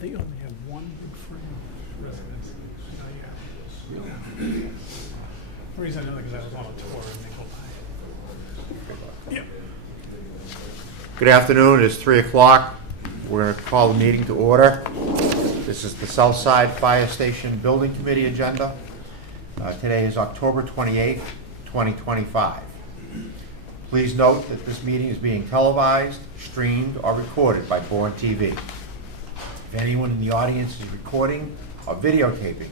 They only have one big frame residence. Now you have. The reason I know that because I was on a tour and they go by it. Yep. Good afternoon. It's 3 o'clock. We're going to call the meeting to order. This is the Southside Fire Station Building Committee agenda. Today is October 28th, 2025. Please note that this meeting is being televised, streamed, or recorded by Bourne TV. If anyone in the audience is recording or videotaping,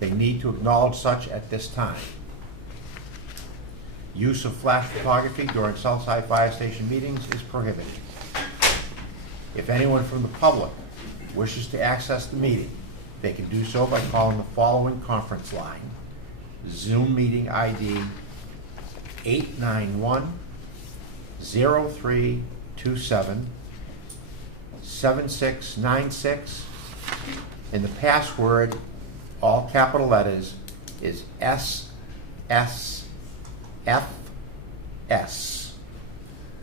they need to acknowledge such at this time. Use of flash photography during Southside Fire Station meetings is prohibited. If anyone from the public wishes to access the meeting, they can do so by calling the following conference line: Zoom meeting ID 891-0327-7696, and the password, all capital letters, is SSFS.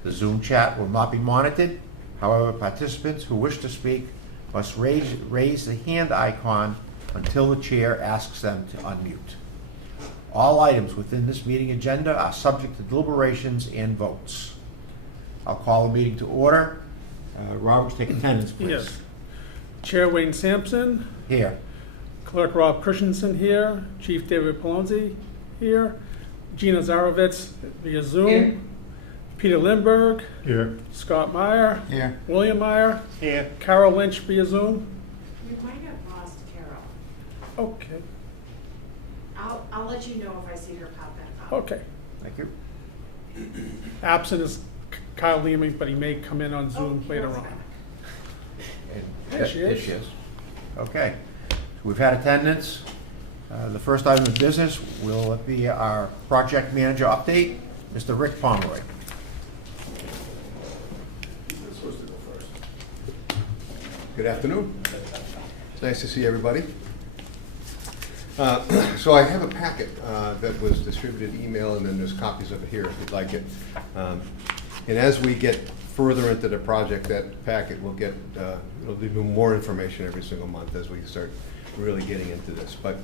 The Zoom chat will not be monitored. However, participants who wish to speak must raise the hand icon until the chair asks them to unmute. All items within this meeting agenda are subject to deliberations and votes. I'll call the meeting to order. Robert, take attendance, please. Yes. Chair Wayne Sampson. Here. Clerk Rob Christensen here. Chief David Palonzi here. Gina Zarovitz via Zoom. Here. Peter Lindbergh. Here. Scott Meyer. Here. William Meyer. Here. Carol Lynch via Zoom. You might have lost Carol. Okay. I'll let you know if I see her pop back up. Okay. Thank you. Absent is Kyle Leeming, but he may come in on Zoom later Carol's on. back. And There she is. There she is. Okay. So we've had attendance. The first item of business will be our project manager update, Mr. Rick Pomeroy. Good afternoon. It's nice to see everybody. So I have a packet that was distributed email, and then there's copies of it here if you'd like it. And as we get further into the project, that packet will get it'll give you more information every single month as we start really getting into this. But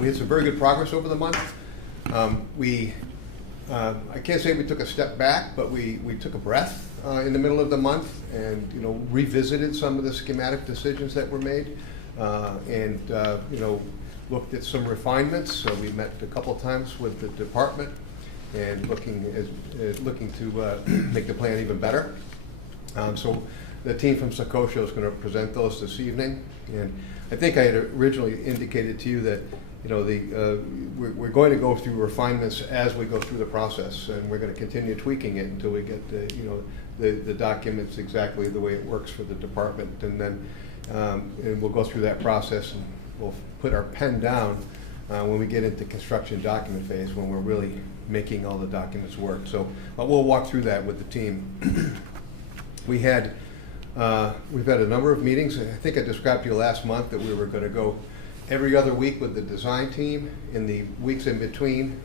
we had some very good progress over the month. I can't say we took a step back, but we took a breath in the middle of the month and revisited some of the schematic decisions that were made, and looked at some refinements. So we met a couple of times with the department and looking to make the plan even better. So the team from Secosio is going to present those this evening, and I think I had originally indicated to you that we're going to go through refinements as we go through the process, and we're going to continue tweaking it until we get the documents exactly the way it works for the department, and then and we'll go through that process, and we'll put our pen down when we get into construction document phase, when we're really making all the documents work. So we'll walk through that with the team. We've had a number of meetings. I think I described to you last month that we were going to go every other week with the design team, in the weeks in between,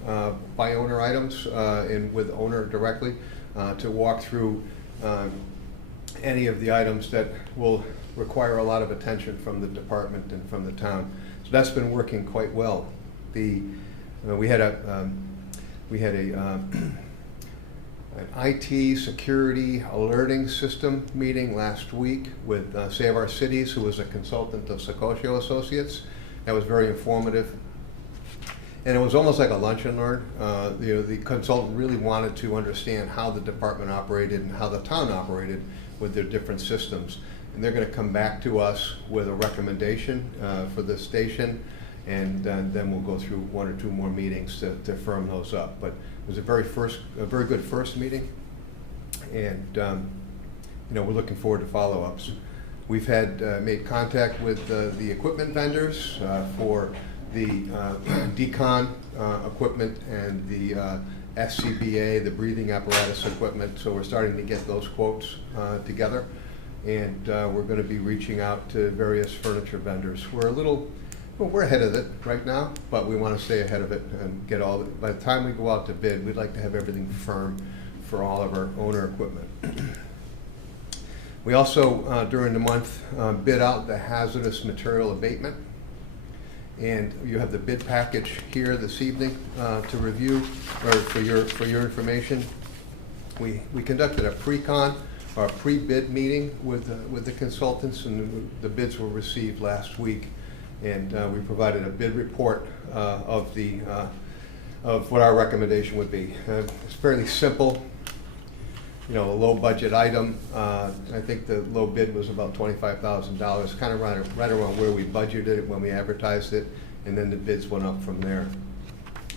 by owner items and with owner directly, to walk through any of the items that will require a lot of attention from the department and from the town. So that's been working quite well. We had an IT security alerting system meeting last week with Save Our Cities, who was a consultant of Secosio Associates. That was very informative. And it was almost like a lunch and learn. The consultant really wanted to understand how the department operated and how the town operated with their different systems. And they're going to come back to us with a recommendation for the station, and then we'll go through one or two more meetings to firm those up. But it was a very good first meeting, and we're looking forward to follow-ups. We've made contact with the equipment vendors for the decon equipment and the FCBA, the breathing apparatus equipment. So we're starting to get those quotes together, and we're going to be reaching out to various furniture vendors. We're ahead of it right now, but we want to stay ahead of it and get all. By the time we go out to bid, we'd like to have everything firm for all of our owner equipment. We also, during the month, bid out the hazardous material abatement. And you have the bid package here this evening to review, or for your information. We conducted a pre-con, or a pre-bid meeting with the consultants, and the bids were received last week. And we provided a bid report of what our recommendation would be. It's fairly simple. A low budget item. I think the low bid was about $25,000, kind of right around where we budgeted it when we advertised it, and then the bids went up from there.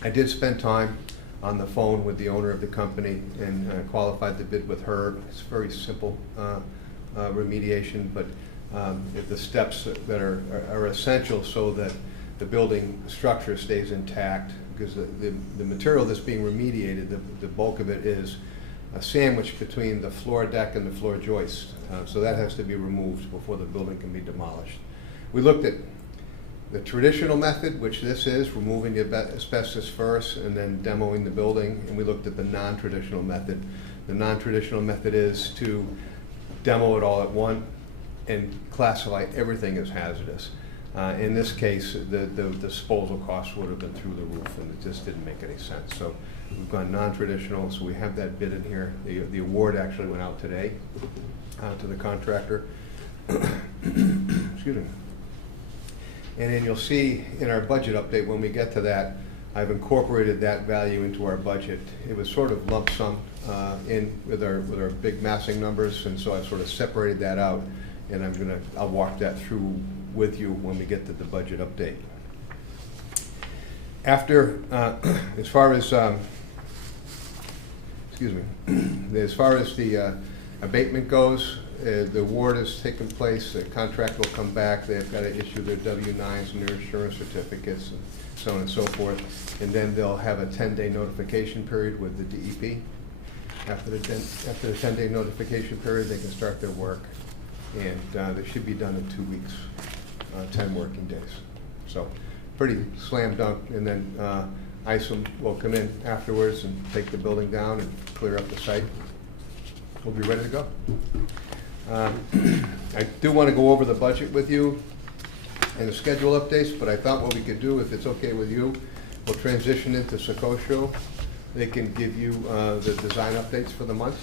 I did spend time on the phone with the owner of the company and qualified the bid with her. It's very simple remediation, but the steps that are essential so that the building structure stays intact, because the material that's being remediated, the bulk of it is a sandwich between the floor deck and the floor joist. So that has to be removed before the building can be demolished. We looked at the traditional method, which this is, removing the asbestos first and then demoing the building, and we looked at the non-traditional method. The non-traditional method is to demo it all at once and classify everything as hazardous. In this case, the disposal costs would have been through the roof, and it just didn't make any sense. So we've gone non-traditional, so we have that bid in here. The award actually went out today to the contractor. Excuse me. And then you'll see in our budget update, when we get to that, I've incorporated that value into our budget. It was sort of lump sum in with our big massing numbers, and so I sort of separated that out, and I'll walk that through with you when we get to the budget update. After, as far as as far as the abatement goes, the award has taken place. The contract will come back. They've got to issue their W-9s and their insurance certificates, and so on and so forth. And then they'll have a 10-day notification period with the DEP. After the 10-day notification period, they can start their work, and they should be done in 2 weeks, 10 working days. So pretty slam dunk. And then ISOM will come in afterwards and take the building down and clear up the site. We'll be ready to go. I do want to go over the budget with you and the schedule updates, but I thought what we could do, if it's okay with you, we'll transition into Sakosho. They can give you the design updates for the month,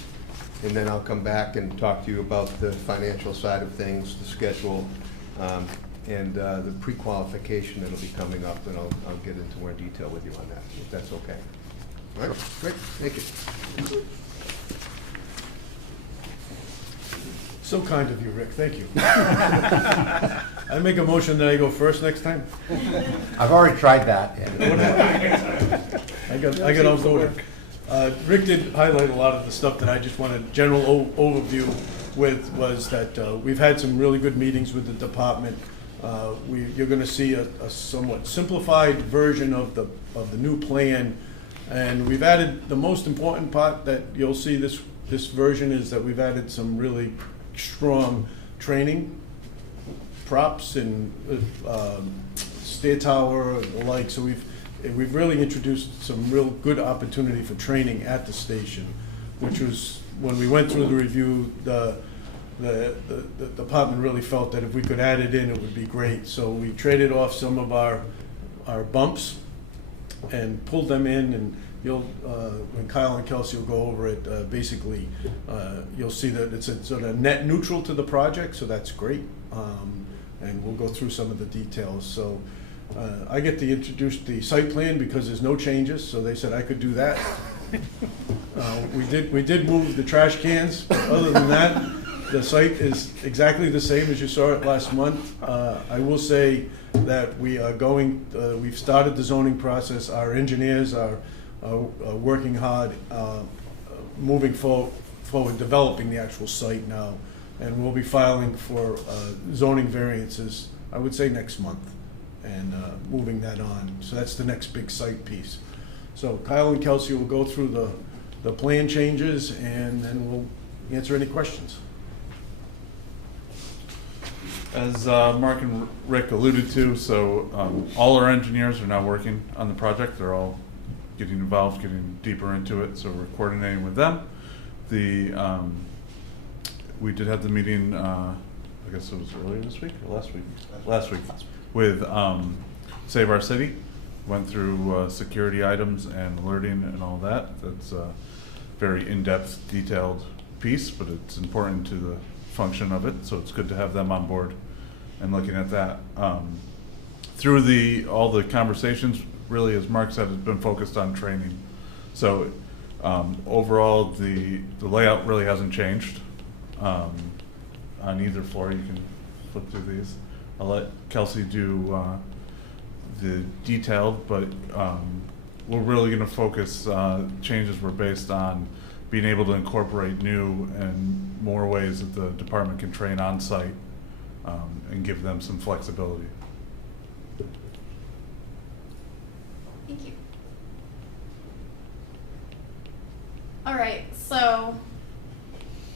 and then I'll come back and talk to you about the financial side of things, the schedule, and the pre-qualification that'll be coming up, and I'll get into more detail with you on that, if that's okay. All right, great, thank you. So kind of you, Rick, thank you. I make a motion that I go first next time. I've already tried that. I got outvoted. Rick did highlight a lot of the stuff that I just wanted general overview with, was that we've had some really good meetings with the department. You're going to see a somewhat simplified version of the new plan, and we've added the most important part that you'll see this version is that we've added some really strong training, props and stair tower and the like. So we've really introduced some real good opportunity for training at the station, which was, when we went through the review, the department really felt that if we could add it in, it would be great. So we traded off some of our bumps and pulled them in, and you'll, when Kyle and Kelsey will go over it, basically, you'll see that it's a sort of net neutral to the project, so that's great. And we'll go through some of the details. So I get to introduce the site plan because there's no changes, so they said I could do that. We did move the trash cans, but other than that, the site is exactly the same as you saw it last month. I will say that we are going, we've started the zoning process. Our engineers are working hard, moving forward, developing the actual site now, and we'll be filing for zoning variances, I would say next month, and moving that on. So that's the next big site piece. So Kyle and Kelsey will go through the plan changes, and then we'll answer any questions. As Mark and Rick alluded to, so all our engineers are now working on the project. They're all getting involved, getting deeper into it, so we're coordinating with them. we did have the meeting, I guess it was earlier this week or last week? Last week, with Save Our City. Went through security items and alerting and all that. That's a very in-depth, detailed piece, but it's important to the function of it, so it's good to have them on board and looking at that. Through all the conversations, really, as Mark said, has been focused on training. So overall, the layout really hasn't changed on either floor. You can flip through these. I'll let Kelsey do the detailed, but we're really going to focus, changes were based on being able to incorporate new and more ways that the department can train on site and give them some flexibility. Thank you. All right, so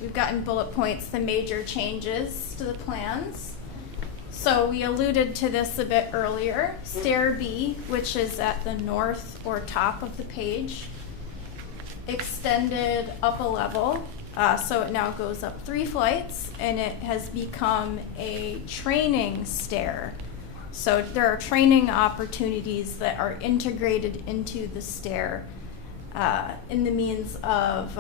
we've gotten bullet points, the major changes to the plans. So we alluded to this a bit earlier. Stair B, which is at the north or top of the page, extended up a level. So it now goes up 3 flights, and it has become a training stair. So there are training opportunities that are integrated into the stair in the means of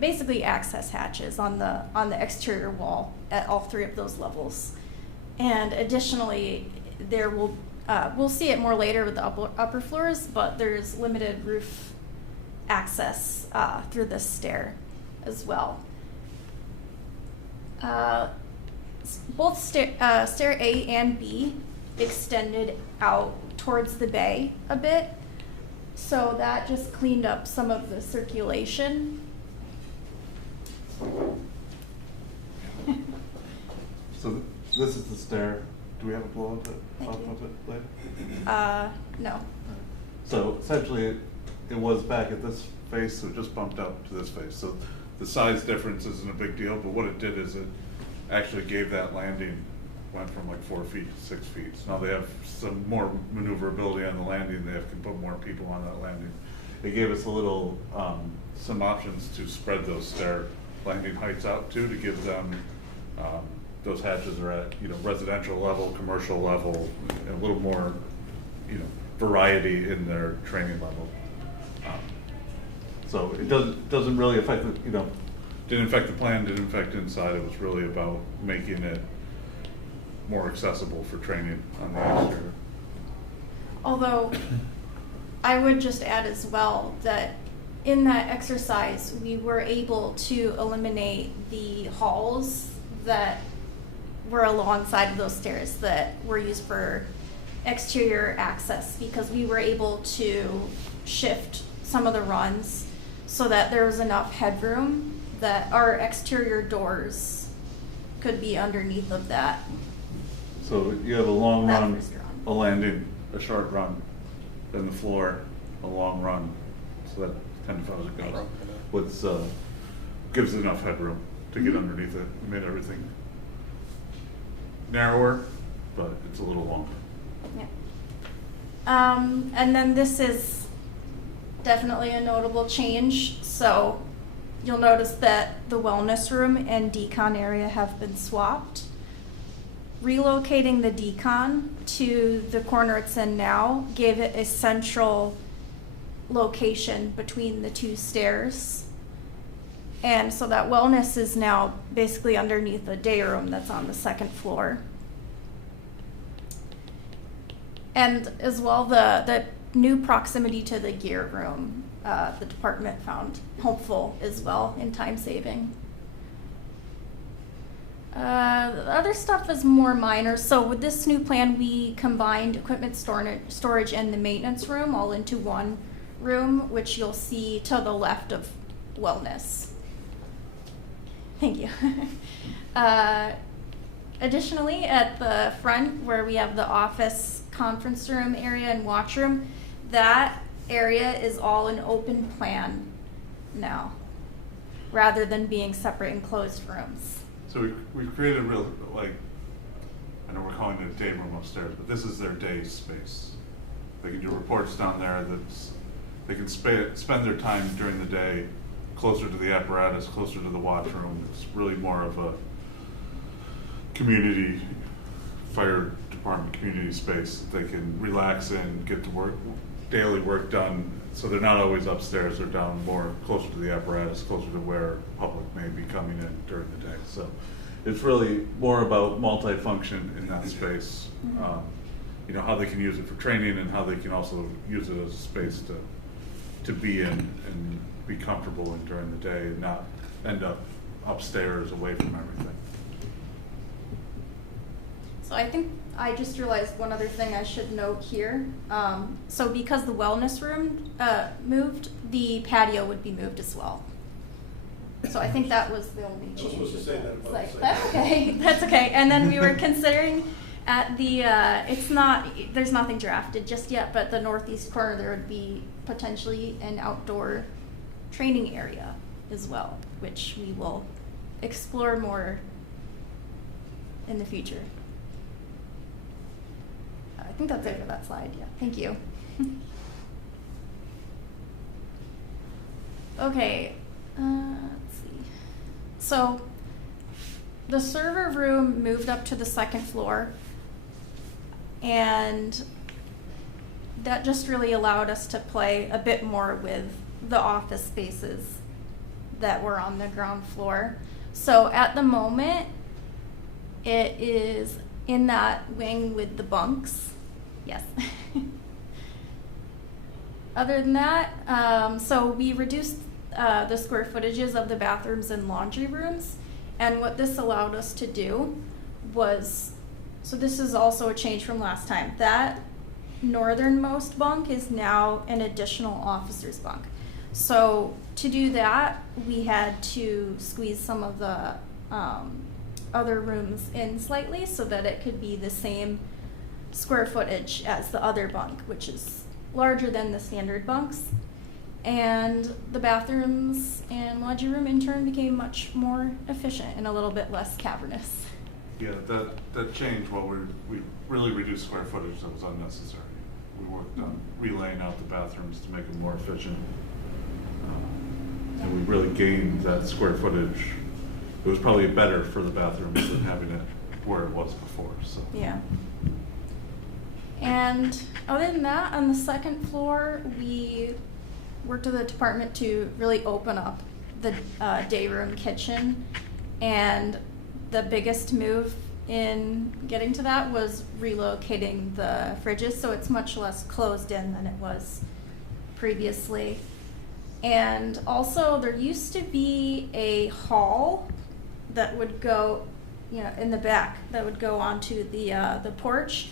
basically access hatches on the exterior wall at all 3 of those levels. And additionally, there will we'll see it more later with the upper floors, but there's limited roof access through this stair as well. Both stair A and B extended out towards the bay a bit, so that just cleaned up some of the circulation. So this is the stair. Do we have a blow up of it later? No. So essentially, it was back at this face, so it just bumped up to this face. So the size difference isn't a big deal, but what it did is it actually gave that landing, went from like 4 feet to 6 feet. So now they have some more maneuverability on the landing. They can put more people on that landing. It gave us a little, some options to spread those stair landing heights out too, to give them, those hatches are at, residential level, commercial level, and a little more, variety in their training level. So it doesn't really affect the, didn't affect the plan, didn't affect inside. It was really about making it more accessible for training on the exterior. Although I would just add as well that in that exercise, we were able to eliminate the halls that were alongside of those stairs that were used for exterior access, because we were able to shift some of the runs so that there was enough headroom that our exterior doors could be underneath of that. So you have a long That run, first run. a landing, a short run, then the floor, a long run. So that kind of how it goes. What's gives it enough headroom to get underneath it. It made everything narrower, but it's a little longer. Yeah. And then this is definitely a notable change. So you'll notice that the wellness room and decon area have been swapped. Relocating the decon to the corner it's in now gave it a central location between the 2 stairs. And so that wellness is now basically underneath the day room that's on the 2nd floor. And as well, the new proximity to the gear room, the department found helpful as well in time saving. The other stuff is more minor. So with this new plan, we combined equipment storage and the maintenance room all into one room, which you'll see to the left of wellness. Thank you. Additionally, at the front where we have the office conference room area and watch room, that area is all an open plan now, rather than being separate enclosed rooms. So we've created a real, I know we're calling it a day room upstairs, but this is their day space. They can do reports down there. They can spend their time during the day closer to the apparatus, closer to the washroom. It's really more of a community, fire department community space that they can relax in, get to work, daily work done. So they're not always upstairs, they're down more closer to the apparatus, closer to where public may be coming in during the day. So it's really more about multi-function in that space. You know, how they can use it for training and how they can also use it as a space to be in and be comfortable in during the day and not end up upstairs away from everything. So I think I just realized one other thing I should note here. So because the wellness room moved, the patio would be moved as well. So I think that was the only change. I was supposed to say that about Like, the that's okay, that's okay. And then we were considering at the, there's nothing drafted just yet, but the northeast corner, there would be potentially an outdoor training area as well, which we will explore more in the future. I think that's it for that slide, yeah, thank you. Okay, let's see. So the server room moved up to the second floor, and that just really allowed us to play a bit more with the office spaces that were on the ground floor. So at the moment, it is in that wing with the bunks. Yes. Other than that, so we reduced the square footages of the bathrooms and laundry rooms. And what this allowed us to do was, so this is also a change from last time. That northernmost bunk is now an additional officer's bunk. So to do that, we had to squeeze some of the other rooms in slightly so that it could be the same square footage as the other bunk, which is larger than the standard bunks. And the bathrooms and laundry room in turn became much more efficient and a little bit less cavernous. Yeah, that change, well, we really reduced square footage that was unnecessary. We worked on relaying out the bathrooms to make them more efficient. And we really gained that square footage. It was probably better for the bathrooms than having it where it was before, so. Yeah. And other than that, on the second floor, we worked with the department to really open up the day room kitchen. And the biggest move in getting to that was relocating the fridges, so it's much less closed in than it was previously. And also, there used to be a hall that would go, in the back, that would go onto the porch.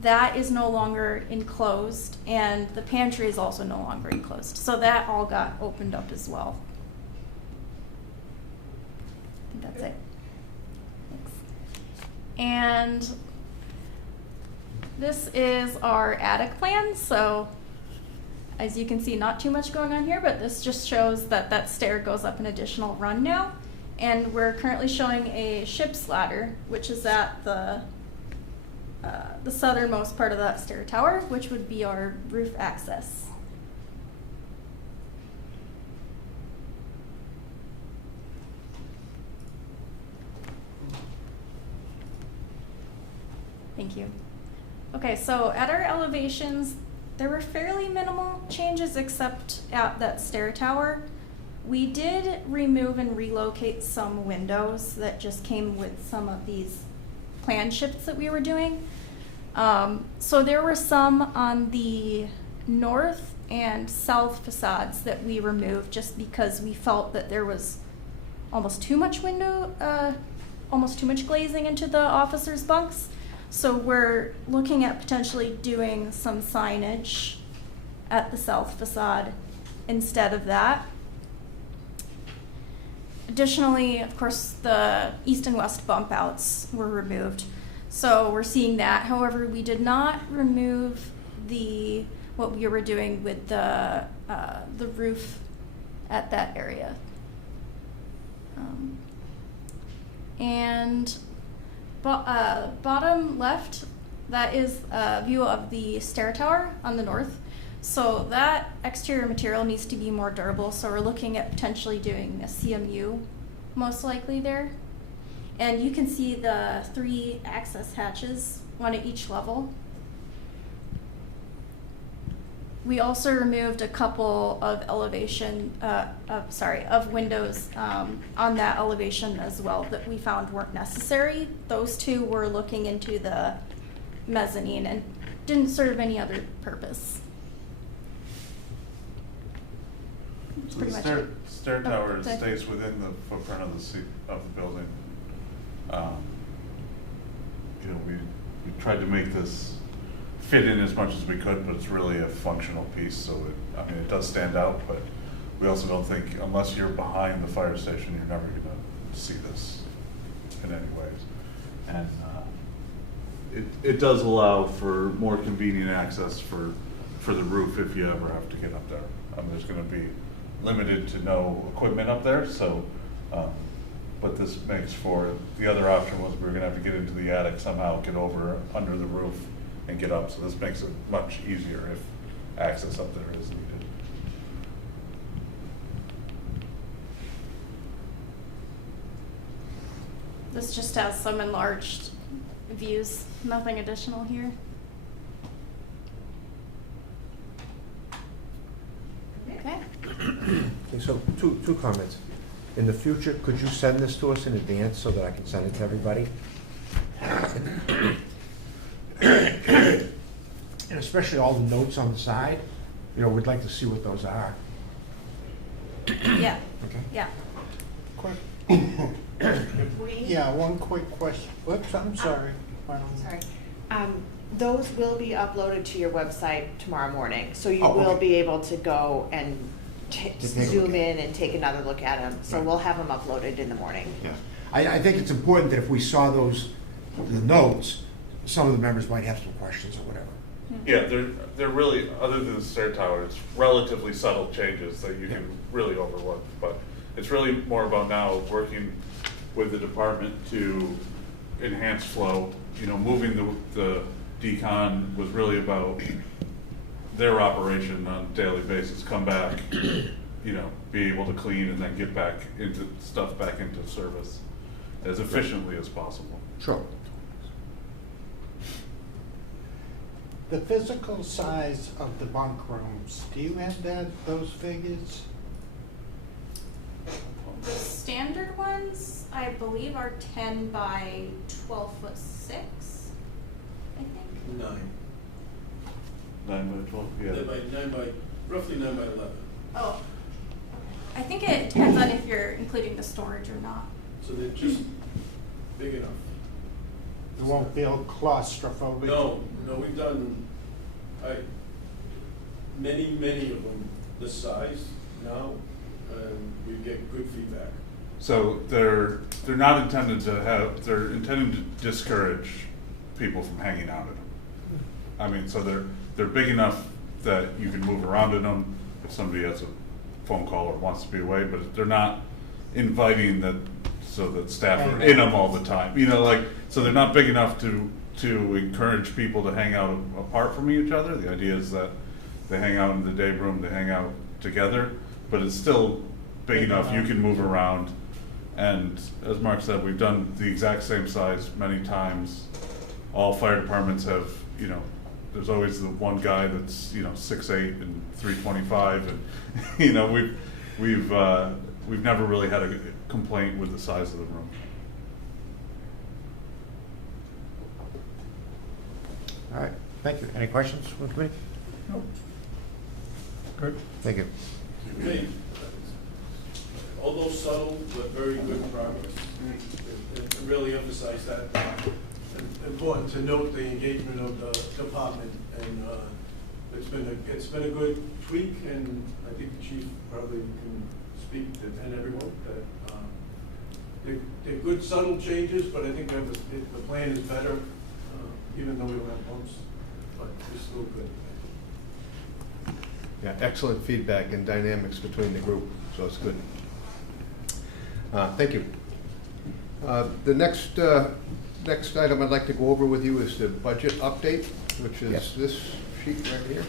That is no longer enclosed, and the pantry is also no longer enclosed. So that all got opened up as well. I think that's it. Thanks. And this is our attic plan. So as you can see, not too much going on here, but this just shows that that stair goes up an additional run now. And we're currently showing a ship's ladder, which is at the southernmost part of that stair tower, which would be our roof access. Thank you. Okay, so at our elevations, there were fairly minimal changes except at that stair tower. We did remove and relocate some windows that just came with some of these plan shifts that we were doing. So there were some on the north and south facades that we removed just because we felt that there was almost too much glazing into the officers' bunks. So we're looking at potentially doing some signage at the south facade instead of that. Additionally, of course, the east and west bump outs were removed. So we're seeing that. However, we did not remove what we were doing with the roof at that area. And bottom left, that is a view of the stair tower on the north. So that exterior material needs to be more durable, so we're looking at potentially doing a CMU, most likely there. And you can see the 3 access hatches, 1 at each level. We also removed a couple of of windows on that elevation as well that we found weren't necessary. Those 2 were looking into the mezzanine and didn't serve any other purpose. That's So pretty the much it. stair Oh, tower sorry. stays within the footprint of the building. You know, we tried to make this fit in as much as we could, but it's really a functional piece, so it does stand out, but we also don't think, unless you're behind the fire station, you're never gonna see this in any ways. And it does allow for more convenient access for the roof if you ever have to get up there. There's gonna be limited to no equipment up there, so, but this makes for, the other option was we were gonna have to get into the attic somehow, get over under the roof and get up, so this makes it much easier if access up there is needed. This just has some enlarged views, nothing additional here. Okay. Okay, so two comments. In the future, could you send this to us in advance so that I can send it to everybody? And especially all the notes on the side, we'd like to see what those are. Yeah, Okay. yeah. Quick, We, yeah, one quick question. Whoops, I'm sorry. sorry. Those will be uploaded to your website tomorrow morning, so you Oh, will okay. be able to go and To take a zoom look at in and take another look at them. So Right. we'll have them uploaded in the morning. Yeah. I think it's important that if we saw the notes, some of the members might have some questions or whatever. Yeah, they're really, other than the stair tower, it's relatively subtle changes that you can really overlook. But it's really more about now working with the department to enhance flow. Moving the decon was really about their operation on a daily basis, come back, be able to clean and then get back into service as efficiently as possible. Sure. The physical size of the bunk rooms, do you have those figures? The standard ones, I believe, are 10 by 12'6", I think. 9. 9 by 12, yeah. Roughly 9 by 11. Oh, I think it depends on if you're including the storage or not. So they're just big enough. You won't feel claustrophobic? No, we've done, many of them this size now, and we get good feedback. So they're not intended to have, they're intended to discourage people from hanging out in them. So they're big enough that you can move around in them if somebody has a phone call or wants to be away, but they're not inviting so that staff are in them all the time. So they're not big enough to encourage people to hang out apart from each other. The idea is that they hang out in the day room, they hang out together, but it's still big enough you can move around. And as Mark said, we've done the exact same size many times. All fire departments have, there's always the one guy that's 6'8" and 325, and we've never really had a complaint with the size of the room. All right, thank you. Any questions from the committee? No. Good. Thank you. Made, although subtle, but very good progress. It really emphasized that. Important to note the engagement of the department, and it's been a good tweak, and I think the chief probably can speak and everyone that they're good subtle changes, but I think that the plan is better, even though we don't have bumps, but it's still good. Yeah, excellent feedback and dynamics between the group, so it's good. Thank you. The next item I'd like to go over with you is the budget update, which is Yes. this sheet right here.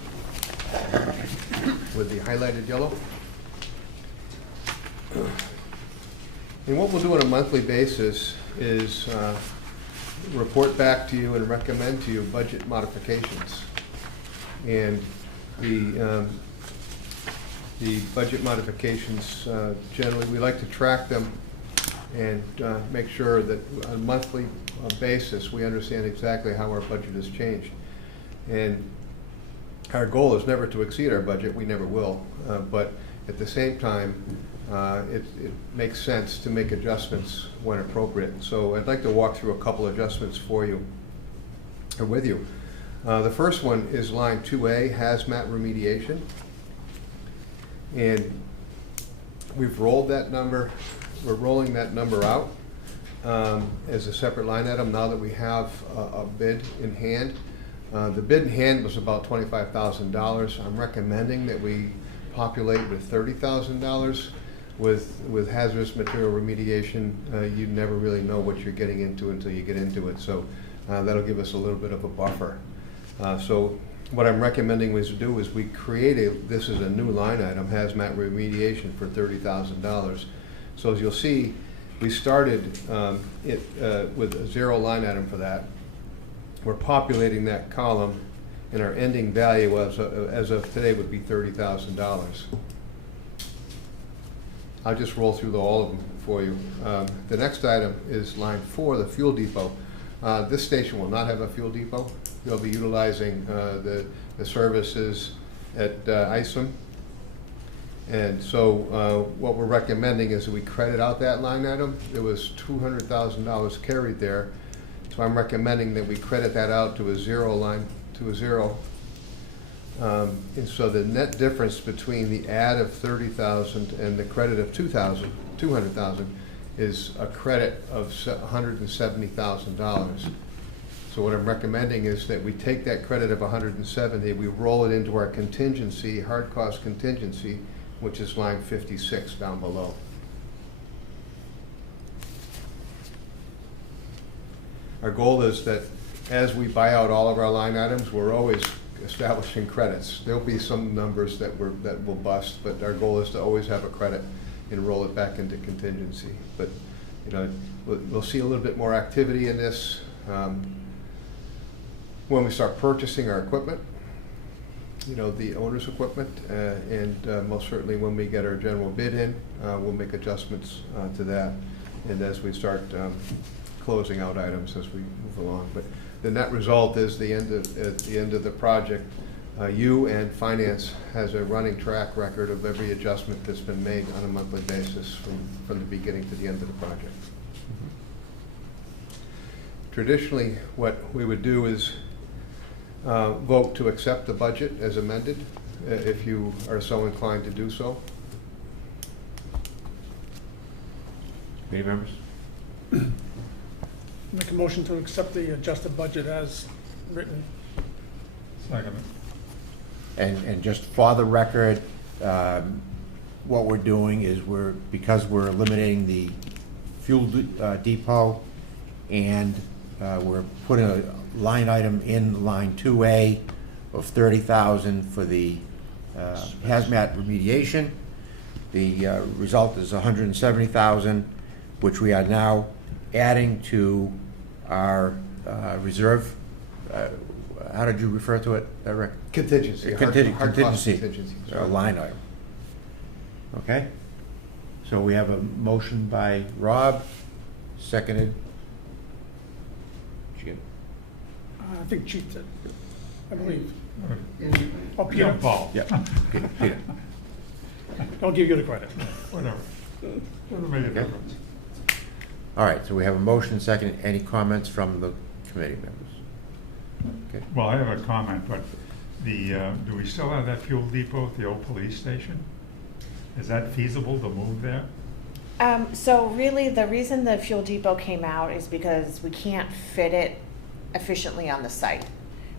with the highlighted yellow. And what we'll do on a monthly basis is report back to you and recommend to you budget modifications. And the budget modifications, generally, we like to track them and make sure that on a monthly basis, we understand exactly how our budget has changed. And our goal is never to exceed our budget, we never will, but at the same time, it makes sense to make adjustments when appropriate. So I'd like to walk through a couple adjustments for you, or with you. The first one is line 2A, hazmat remediation. And we've rolled that number, we're rolling that number out as a separate line item now that we have a bid in hand. The bid in hand was about $25,000. I'm recommending that we populate with $30,000. With hazardous material remediation, you never really know what you're getting into until you get into it. So that'll give us a little bit of a buffer. So what I'm recommending we do is we create this is a new line item, hazmat remediation, for $30,000. So as you'll see, we started with a zero line item for that. We're populating that column, and our ending value as of today would be $30,000. I'll just roll through all of them for you. The next item is line 4, the fuel depot. This station will not have a fuel depot. They'll be utilizing the services at ISOM. And so what we're recommending is that we credit out that line item. There was $200,000 carried there. So I'm recommending that we credit that out to a zero line, to a zero. And so the net difference between the add of $30,000 and the credit of $200,000 is a credit of $170,000. So what I'm recommending is that we take that credit of $170,000, we roll it into our contingency, hard cost contingency, which is line 56 down below. Our goal is that as we buy out all of our line items, we're always establishing credits. There'll be some numbers that will bust, but our goal is to always have a credit and roll it back into contingency. But you know, we'll see a little bit more activity in this when we start purchasing our equipment, you know, the owner's equipment, and most certainly when we get our general bid in, we'll make adjustments to that, and as we start closing out items as we move along. But the net result is at the end of the project, you and finance has a running track record of every adjustment that's been made on a monthly basis from the beginning to the end of the project. Traditionally, what we would do is vote to accept the budget as amended, if you are so inclined to do so. Committee members? Make a motion to accept the adjusted budget as written. Second. And just for the record, what we're doing is because we're eliminating the fuel depot, and we're putting a line item in line 2A of $30,000 for the hazmat remediation. The result is $170,000, which we are now adding to our reserve. How did you refer to it, Rick? Contingency. Hard cost contingency. Line item. Okay. So we have a motion by Rob, seconded. Jim. I think Chief did, I believe. Oh, Peter. Paul. Yeah. Okay, Peter. Don't give you the credit. Whatever. Doesn't make a Okay. difference. All right, so we have a motion, second. Any comments from the committee members? Okay. Well, I have a comment, but do we still have that fuel depot at the old police station? Is that feasible to move there? So really, the reason the fuel depot came out is because we can't fit it efficiently on the site.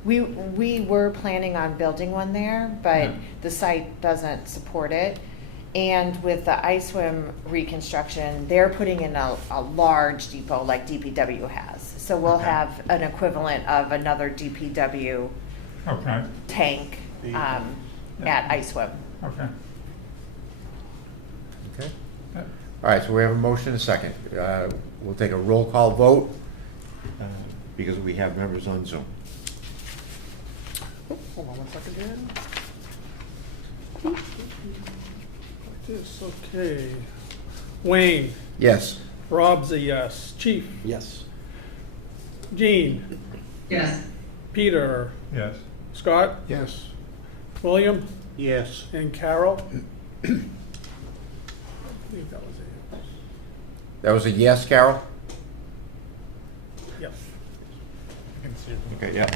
We were planning on building one there, but Yeah. the site doesn't support it. And with the ISWIM reconstruction, they're putting in a large depot like DPW has. So we'll Okay. have an equivalent of another DPW Okay. tank at ISWIP. Okay. Okay. All right, so we have a motion and a second. We'll take a roll call vote because we have members on Zoom. Hold on one second here. Like this, okay. Wayne, Yes. Rob's a yes. Chief, Yes. Jean, Yes. Peter, Yes. Scott, Yes. William, Yes. and Carol. I think that was it. That was a yes, Carol? Yep. Okay, yeah.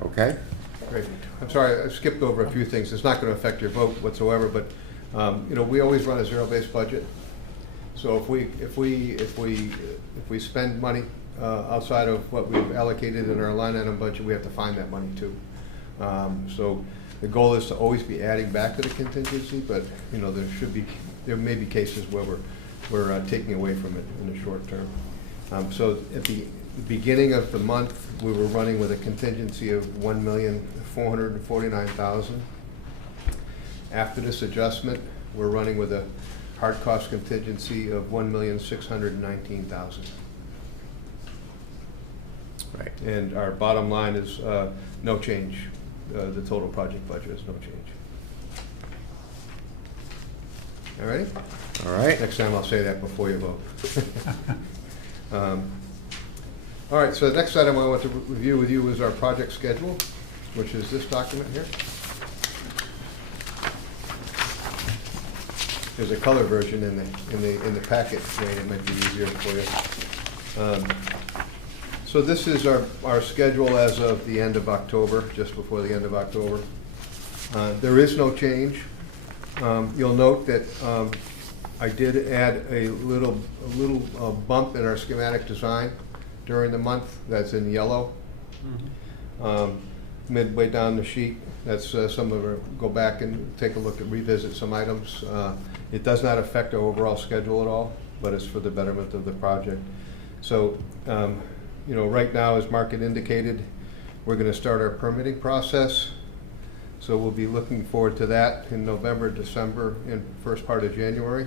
Okay. Great. I'm sorry, I skipped over a few things. It's not going to affect your vote whatsoever, but, we always run a zero-based budget. So if we spend money outside of what we've allocated in our line item budget, we have to find that money too. So the goal is to always be adding back to the contingency, but, there may be cases where we're taking away from it in the short term. So at the beginning of the month, we were running with a contingency of $1,449,000. After this adjustment, we're running with a hard cost contingency of $1,619,000. Right. And our bottom line is no change. The total project budget is no change. All right? All right. Next time I'll say that before you vote. All right, so the next item I want to review with you is our project schedule, which is this document here. There's a color version in the packet, Wayne, it might be easier for you. So this is our schedule as of the end of October, just before the end of October. There is no change. You'll note that I did add a little bump in our schematic design during the month. That's in yellow. Midway down the sheet, that's some of our, go back and take a look at, revisit some items. It does not affect our overall schedule at all, but it's for the betterment of the project. So, right now, as Mark had indicated, we're going to start our permitting process. So we'll be looking forward to that in November, December, and first part of January.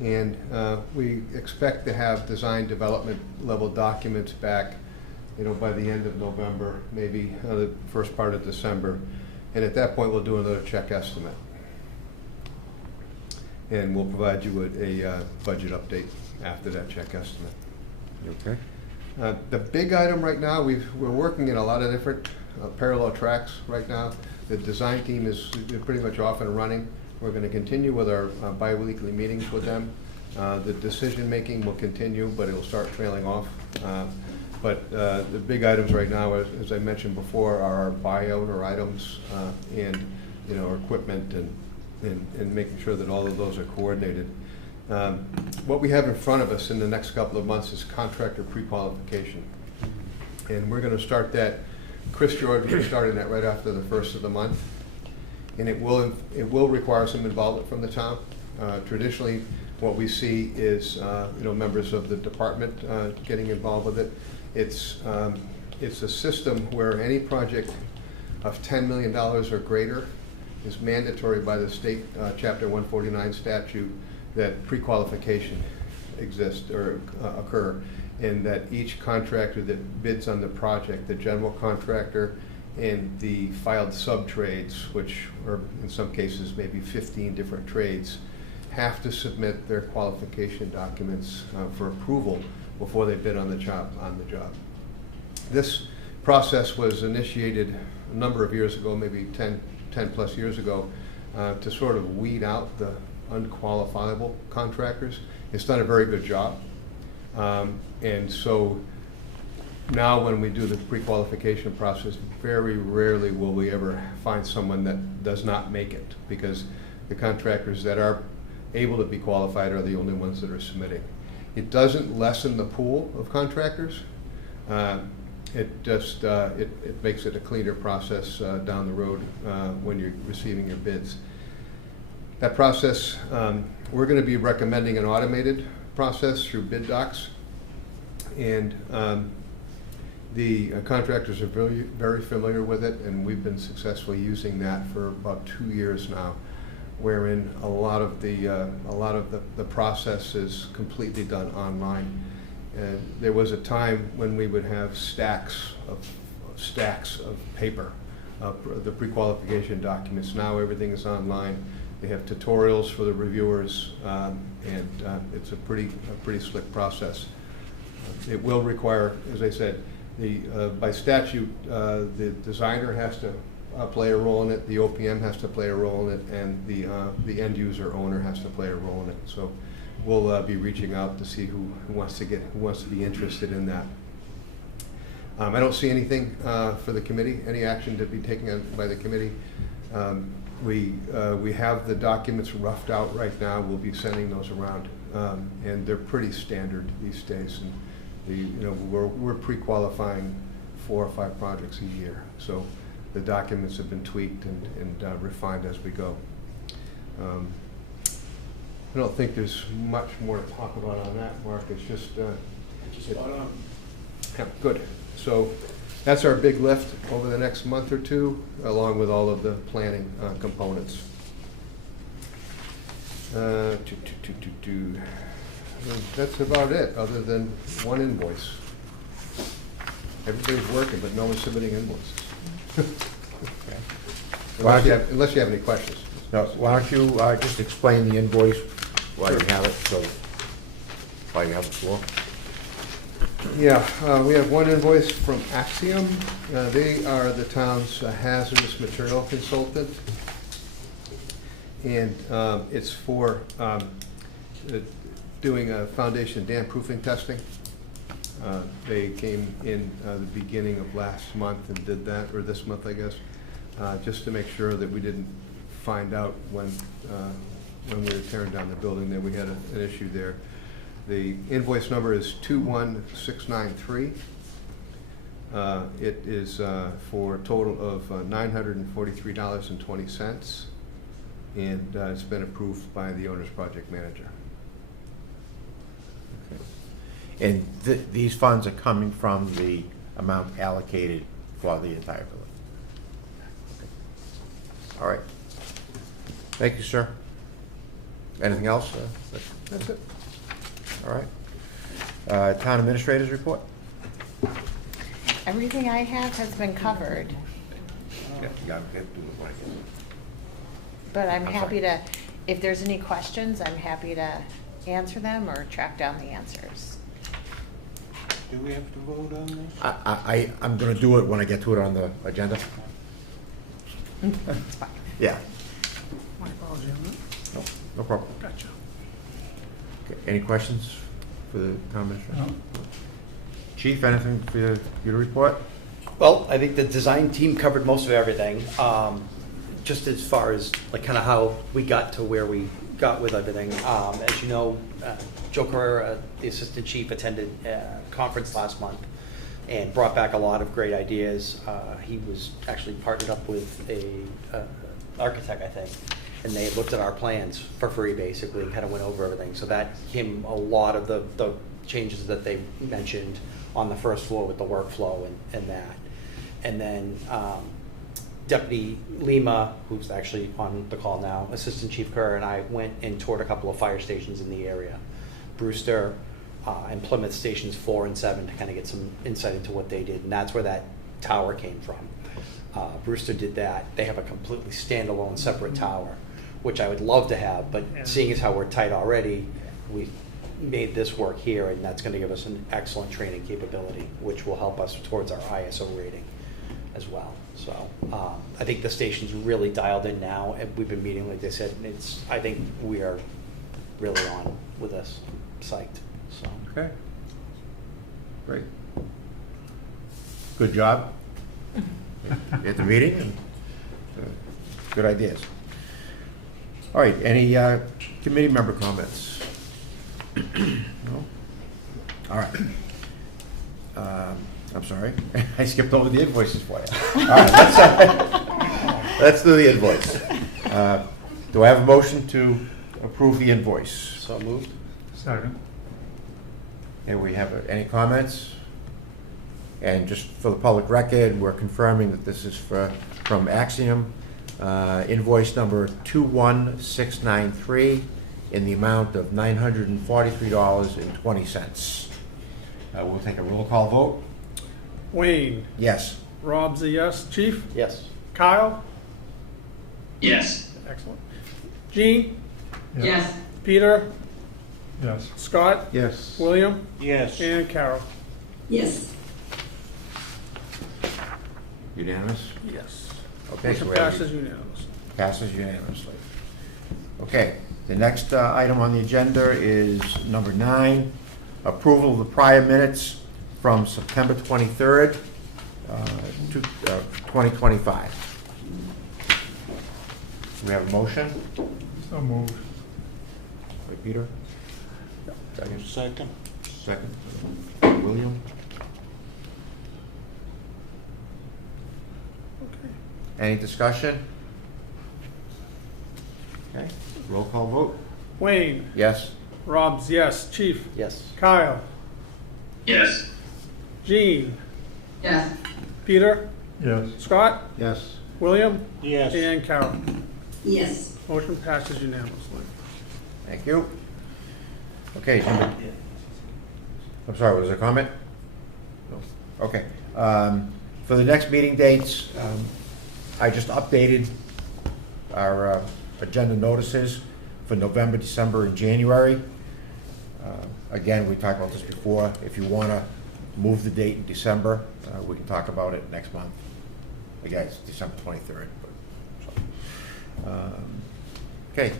And we expect to have design development level documents back, by the end of November, maybe the first part of December. And at that point, we'll do another check estimate. And we'll provide you with a budget update after that check estimate. Okay. The big item right now, we're working in a lot of different parallel tracks right now. The design team is pretty much off and running. We're going to continue with our bi-weekly meetings with them. The decision-making will continue, but it'll start trailing off. But the big items right now, as I mentioned before, are our buyout items and our equipment and making sure that all of those are coordinated. What we have in front of us in the next couple of months is contractor pre-qualification. And we're going to start that. Chris George will be starting that right after the first of the month. And it will require some involvement from the town. Traditionally, what we see is members of the department getting involved with it. It's a system where any project of $10 million or greater is mandatory by the state Chapter 149 statute that pre-qualification exists or occur, and that each contractor that bids on the project, the general contractor and the filed sub-trades, which are in some cases maybe 15 different trades, have to submit their qualification documents for approval before they bid on the job. This process was initiated a number of years ago, maybe 10 plus years ago, to sort of weed out the unqualifiable contractors. It's done a very good job. And so now when we do the pre-qualification process, very rarely will we ever find someone that does not make it, because the contractors that are able to be qualified are the only ones that are submitting. It doesn't lessen the pool of contractors. It just it makes it a cleaner process down the road when you're receiving your bids. That process, we're going to be recommending an automated process through bid docs, and The contractors are very, very familiar with it, and we've been successfully using that for about 2 years now, wherein a lot of the process is completely done online. And there was a time when we would have stacks of paper, the pre-qualification documents. Now everything is online. They have tutorials for the reviewers, and it's a pretty slick process. It will require, as I said, by statute, the designer has to play a role in it, the OPM has to play a role in it, and the end user owner has to play a role in it. So we'll be reaching out to see who wants to be interested in that. I don't see anything for the committee, any action to be taken by the committee. We have the documents roughed out right now. We'll be sending those around, and they're pretty standard these days. And we're pre-qualifying 4 or 5 projects a year, so the documents have been tweaked and refined as we go. I don't think there's much more to talk about on that, Mark. It's just yeah, good. So that's our big lift over the next month or two, along with all of the planning components. That's about it, other than one invoice. Everybody's working, but no one's submitting invoices. Unless you have any questions. No, why don't you just explain the invoice while you have it, while you have the floor? Yeah, we have one invoice from Axiom. They are the town's hazardous material consultant. And it's for doing a foundation dam proofing testing. They came in the beginning of last month and did that, or this month, I guess, just to make sure that we didn't find out when we were tearing down the building that we had an issue there. The invoice number is 21693. It is for a total of $943.20, and it's been approved by the owner's project manager. And these funds are coming from the amount allocated for the entire building. Okay. All right. Thank you, sir. Anything else? That's it. All right. Town administrators report. Everything I have has been covered, Yeah, you got to do it like it. but I'm I'm happy sorry. to, if there's any questions, I'm happy to answer them or track down the answers. Do we have to vote on this? I'm going to do it when I get to it on the agenda. It's fine. Yeah. My apology on that. No problem. Gotcha. Okay. Any questions for the town administrator? No. Chief, anything for you to report? Well, I think the design team covered most of everything. Just as far as like kind of how we got to where we got with everything. As you know, Joe Carrera, the assistant chief, attended a conference last month and brought back a lot of great ideas. He was actually partnered up with a architect, I think, and they looked at our plans for free, basically, and kind of went over everything. So that gave him a lot of the changes that they mentioned on the first floor with the workflow and that. And then Deputy Lima, who's actually on the call now, Assistant Chief Kerr, and I went and toured a couple of fire stations in the area, Brewster and Plymouth stations 4 and 7, to kind of get some insight into what they did, and that's where that tower came from. Brewster did that. They have a completely standalone, separate tower, which I would love to have, but seeing as how we're tight already, we made this work here, and that's going to give us an excellent training capability, which will help us towards our ISO rating as well. So I think the station's really dialed in now, and we've been meeting, like they said, and I think we are really on with this, psyched. So Okay. Great. Good job at the meeting. And, good ideas. All right. Any committee member comments? No? All right. I'm sorry. I skipped over the invoices for you. All right. Let's do the invoice. Do I have a motion to approve the invoice? so moved. Second. And we have any comments? And just for the public record, we're confirming that this is from Axiom, invoice number 21693 in the amount of $943.20. We'll take a roll call vote. Wayne, Yes. Rob's a yes. Chief? Yes. Kyle? Yes. Excellent. Gene? Yes. Peter? Yes. Scott? Yes. William? Yes. And Carol? Yes. Unanimous? Yes. Okay, so Motion we have- passes unanimously. Passes unanimously. Okay, the next item on the agenda is number 9, approval of the prior minutes from September 23rd, 2025. Do we have a motion? So moved. By Peter? Second. Second. William? Okay. Any discussion? Okay, roll call vote. Wayne, Yes? Rob's yes. Chief? Yes. Kyle? Yes. Gene? Yes. Peter? Yes. Scott? Yes. William? Yes. And Carol? Yes. Motion passes unanimously. Thank you. Okay, number, I'm sorry, was there a comment? No. Okay. For the next meeting dates, I just updated our agenda notices for November, December, and January. Again, we talked about this before. If you want to move the date in December, we can talk about it next month. Again, it's December 23rd. Okay,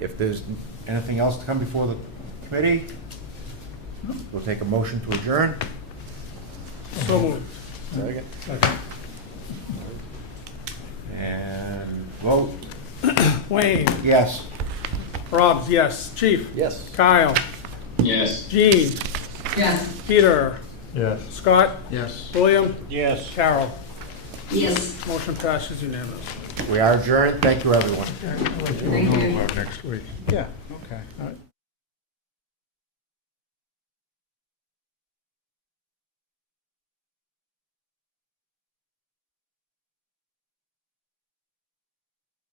if there's anything else to come before the committee, we'll take a motion to adjourn. So moved. Second. And vote. Wayne, Yes. Rob's yes. Chief? Yes. Kyle? Yes. Gene? Yes. Peter? Yes. Scott? Yes. William? Yes. Carol? Yes. Motion passes unanimously. We are adjourned. Thank you, everyone. I'll let you Thank know you. about next week. Yeah, okay. All right.